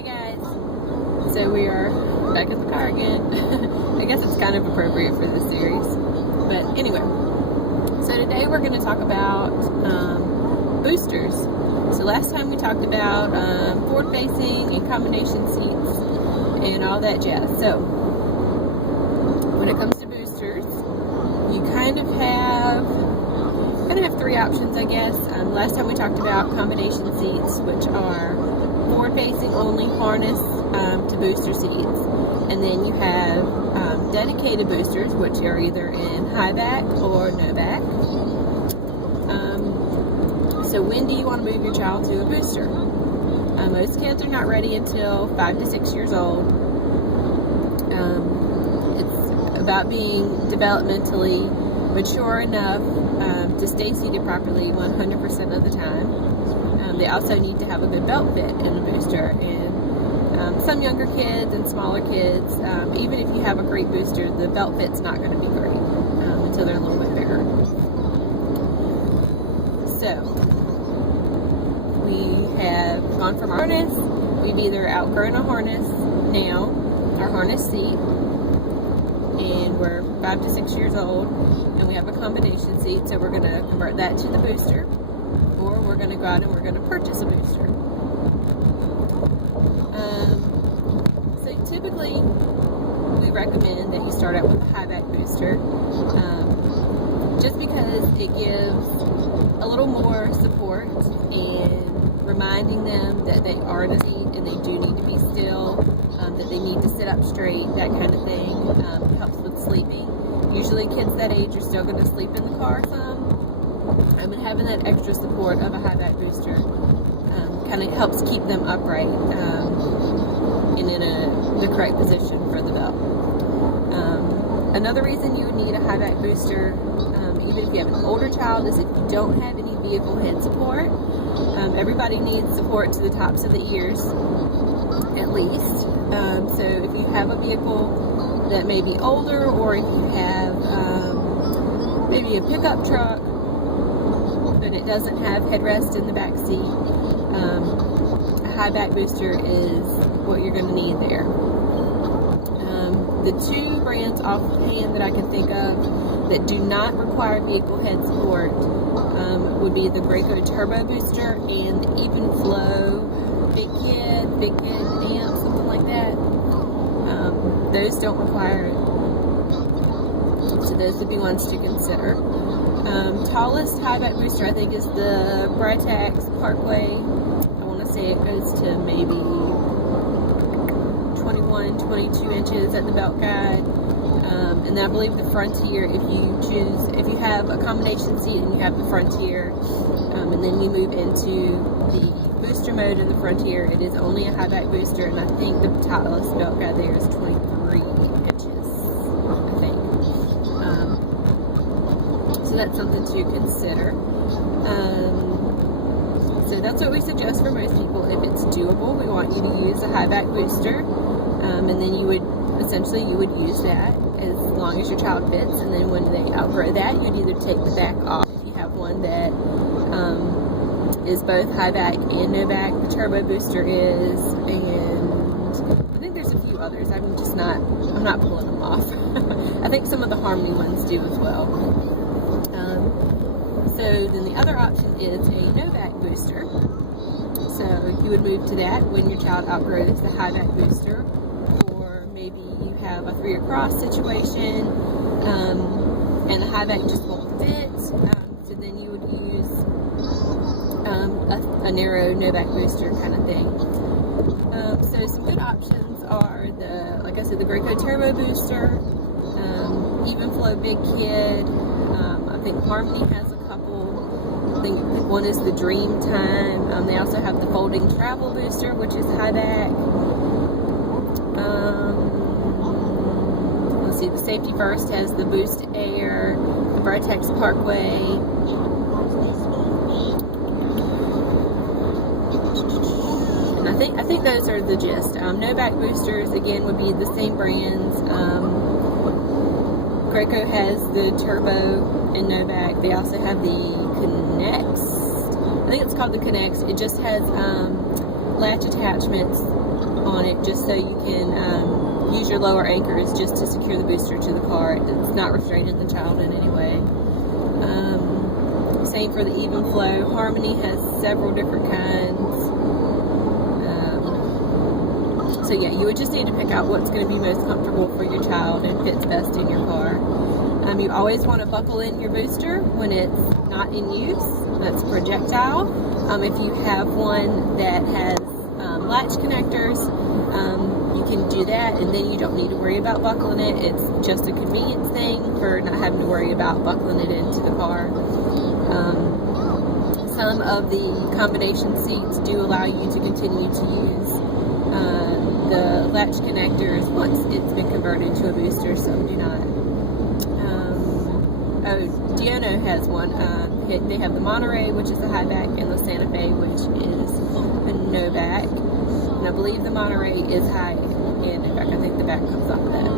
Hey guys, so we are back in the car again. I guess it's kind of appropriate for this series, but anyway, so today we're going to talk about boosters. So last time we talked about forward facing and combination seats and all that jazz. So when it comes to boosters, you kind of have three options, I guess. Last time we talked about combination seats, which are forward-facing only harness to booster seats, and then you have dedicated boosters, which are either in high back or no back. So when do you want to move your child to a booster? Most kids are not ready until 5 to 6 years old. It's about being developmentally mature enough to stay seated properly 100% of the time. They also need to have a good belt fit in a booster, and some younger kids and smaller kids, even if you have a great booster, the belt fit's not going to be great until they're a little bit bigger. So we have gone from our harness. We've either outgrown a harness now, our harness seat, and we're 5 to 6 years old, and we have a combination seat, so we're going to convert that to the booster, or we're going to go out and we're going to purchase a booster. So typically we recommend that you start out with a high back booster, just because it gives a little more support and reminding them that they are in a seat and they do need to be still, that they need to sit up straight, that kind of thing. Helps with sleeping. Usually kids that age are still going to sleep in the car some, and having that extra support of a high back booster kind of helps keep them upright and in the correct position for the belt. Another reason you would need a high back booster, even if you have an older child, is if you don't have any vehicle head support. Everybody needs support to the tops of the ears, at least. So if you have a vehicle that may be older, or if you have maybe a pickup truck, but it doesn't have headrest in the back seat, a high back booster is what you're going to need there. The two brands offhand that I can think of that do not require vehicle head support would be the Graco Turbo Booster and the Even Flow Big Kid Amp, something like that. Those don't require it, so those would be ones to consider. Tallest high back booster I think is the Britax Parkway. I want to say it goes to maybe 21, 22 inches at the belt guide. And then I believe the Frontier, if you have a combination seat and you have the Frontier, and then you move into the booster mode in the Frontier, it is only a high back booster, and I think the tallest belt guide there is 23 inches, I think. So that's something to consider. So that's what we suggest for most people. If it's doable, we want you to use a high back booster, and then you would use that as long as your child fits, and then when they outgrow that, you'd either take the back off if you have one that is both high back and no back. The turbo booster is, and I think there's a few others. I'm not pulling them off. I think some of the Harmony ones do as well. So then the other option is a no back booster. So you would move to that when your child outgrows the high back booster, or maybe you have a 3 across situation and the high back just won't fit. So then you would use a narrow no back booster kind of thing. So some good options are like I said, the Graco Turbo Booster, Even Flow Big Kid. I think Harmony has a couple. I think one is the Dream Time. They also have the Folding Travel Booster, which is high back. Let's see, the Safety First has the Boost Air, the Britax Parkway. And I think those are the gist. No back boosters, again, would be the same brands. Graco has the Turbo and no back. They also have the Connex. I think it's called the Connex. It just has latch attachments on it just so you can use your lower anchors just to secure the booster to the car. It's not restraining the child in any way. Same for the Even Flow. Harmony has several different kinds. So yeah, you would just need to pick out what's going to be most comfortable for your child and fits best in your car. You always want to buckle in your booster when it's not in use. That's projectile. If you have one that has latch connectors, you can do that, and then you don't need to worry about buckling it. It's just a convenience thing for not having to worry about buckling it into the car. Some of the combination seats do allow you to continue to use the latch connectors once it's been converted to a booster. Some do not. Deano has one. They have the Monterey, which is the high back, and the Santa Fe, which is a no back. And I believe the Monterey is high, and in fact, I think the back comes off of that.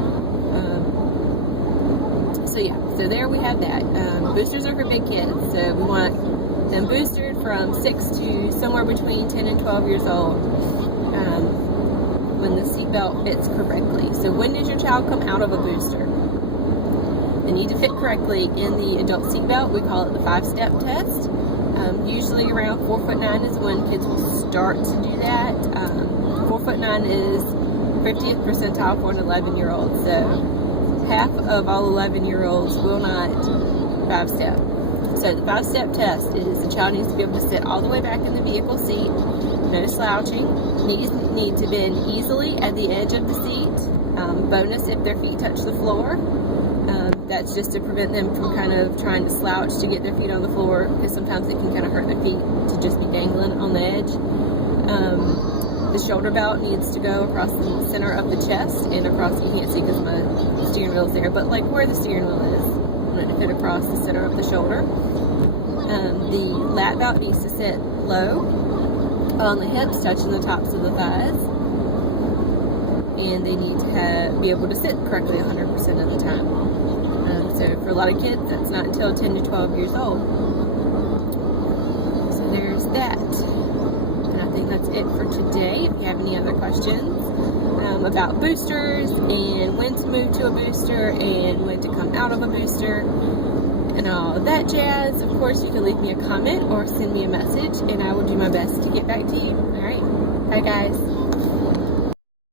So yeah, so there we have that. Boosters are for big kids, so we want them boosted from 6 to somewhere between 10 and 12 years old. When the seatbelt fits correctly. So when does your child come out of a booster? They need to fit correctly in the adult seatbelt. We call it the 5-step test. Usually around 4'9" is when kids will start to do that. 4'9" is 50th percentile for an 11-year-old. So half of all 11-year-olds will not 5-step. So the 5-step test is the child needs to be able to sit all the way back in the vehicle seat, no slouching, knees need to bend easily at the edge of the seat. Bonus if their feet touch the floor. That's just to prevent them from kind of trying to slouch to get their feet on the floor, because sometimes it can kind of hurt their feet to just be dangling on the edge. The shoulder belt needs to go across the center of the chest and across, you can't see because my steering wheel is there, but like where the steering wheel is, I want it to fit across the center of the shoulder. The lat belt needs to sit low on the hips, touching the tops of the thighs. And they need to be able to sit correctly 100% of the time. So for a lot of kids, that's not until 10 to 12 years old. So there's that. And I think that's it for today. If you have any other questions about boosters and when to move to a booster and when to come out of a booster and all that jazz, of course you can leave me a comment or send me a message and I will do my best to get back to you. Alright, bye guys.